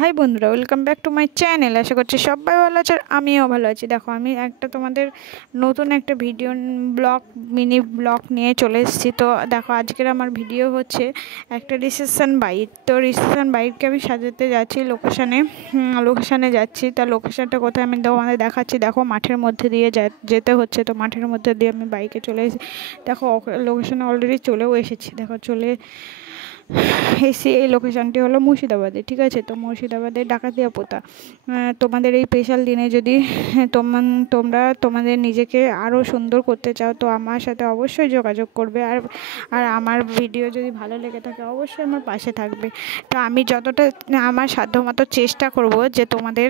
High বন্ধুরা, welcome back to my channel. আশা করছি সবাই ভালো আছে আর আমিও ভালো আছি। দেখো, আমি তোমাদের নতুন একটা ভিডিও মিনি ব্লগ নিয়ে চলে এসেছি। তো দেখো, আজকের আমার ভিডিও হচ্ছে একটা রিসেপশন বাইট। তো রিসেপশন বাইটকে আমি সাজাতে যাচ্ছি লোকেশানে যাচ্ছি। তা লোকেশানটা কোথায় আমি তোমাদের দেখাচ্ছি। দেখো, মাঠের মধ্যে দিয়ে যেতে হচ্ছে। তো মাঠের মধ্যে দিয়ে আমি বাইকে চলে এসেছি। দেখো, লোকেশানে অলরেডি চলেও এসেছি। দেখো, এই লোকেশানটি হলো মুর্শিদাবাদে। ঠিক আছে, তো মুর্শিদাবাদের ডাকাতিয়া পোতা। তোমাদের এই স্পেশাল দিনে যদি তোমরা তোমাদের নিজেকে আরও সুন্দর করতে চাও, তো আমার সাথে অবশ্যই যোগাযোগ করবে। আর আমার ভিডিও যদি ভালো লেগে থাকে, অবশ্যই আমার পাশে থাকবে। তো আমি যতটা আমার সাধ্যমতো চেষ্টা করব যে তোমাদের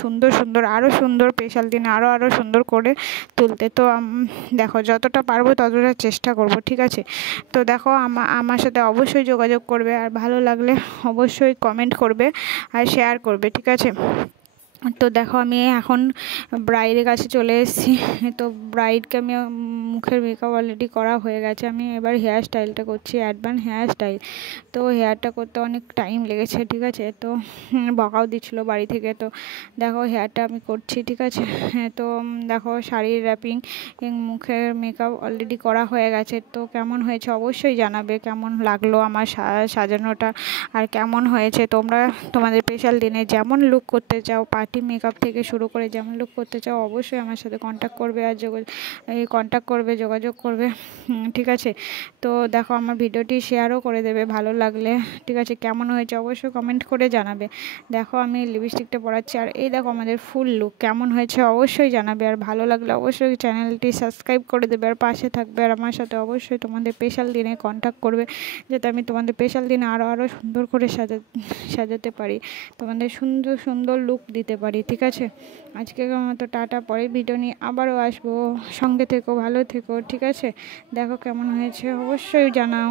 সুন্দর আরও সুন্দর স্পেশাল দিনে আরও সুন্দর করে তুলতে। তো দেখো, যতটা পারবো ততটা চেষ্টা করব। ঠিক আছে, তো দেখো, আমার সাথে অবশ্যই যোগাযোগ করবে। আর ভালো লাগলে অবশ্যই কমেন্ট করবে আর শেয়ার করবে। ঠিক আছে, তো দেখো, আমি এখন ব্রাইডের কাছে চলে এসেছি। তো ব্রাইডকে আমি মুখের মেকআপ অলরেডি করা হয়ে গেছে। আমি এবার হেয়ার স্টাইলটা করছি, অ্যাডভান্স হেয়ার স্টাইল। তো হেয়ারটা করতে অনেক টাইম লেগেছে। ঠিক আছে, তো বকাও দিচ্ছিলো বাড়ি থেকে। তো দেখো, হেয়ারটা আমি করছি। ঠিক আছে, তো দেখো, শাড়ির র্যাপিং, মুখের মেকআপ অলরেডি করা হয়ে গেছে। তো কেমন হয়েছে অবশ্যই জানাবে, কেমন লাগলো আমার সাজানোটা আর কেমন হয়েছে। তোমরা তোমাদের স্পেশাল দিনে যেমন লুক করতে চাও, পার্টি মেকআপ থেকে শুরু করে যেমন লুক করতে চাও, অবশ্যই আমার সাথে কন্ট্যাক্ট করবে আর যোগাযোগ করবে। ঠিক আছে, তো দেখো, আমার ভিডিওটি শেয়ারও করে দেবে ভালো লাগলে। ঠিক আছে, কেমন হয়েছে অবশ্যই কমেন্ট করে জানাবে। দেখো, আমি লিপস্টিকটা পরাচ্ছি। আর এই দেখো, আমাদের ফুল লুক কেমন হয়েছে অবশ্যই জানাবে। আর ভালো লাগলে অবশ্যই চ্যানেলটি সাবস্ক্রাইব করে দেবে আর পাশে থাকবে। আর আমার সাথে অবশ্যই তোমাদের স্পেশাল দিনে কন্ট্যাক্ট করবে, যাতে আমি তোমাদের স্পেশাল দিনে আরও সুন্দর করে সাজাতে পারি, তোমাদের সুন্দর লুক দিতে পারি। ঠিক আছে, আজকের মতো টাটা। পরের ভিডিও নিয়ে আবারও আসবো। সঙ্গে থেকো, ভালো থেকো। ঠিক আছে, দেখো কেমন হয়েছে অবশ্যই জানাও।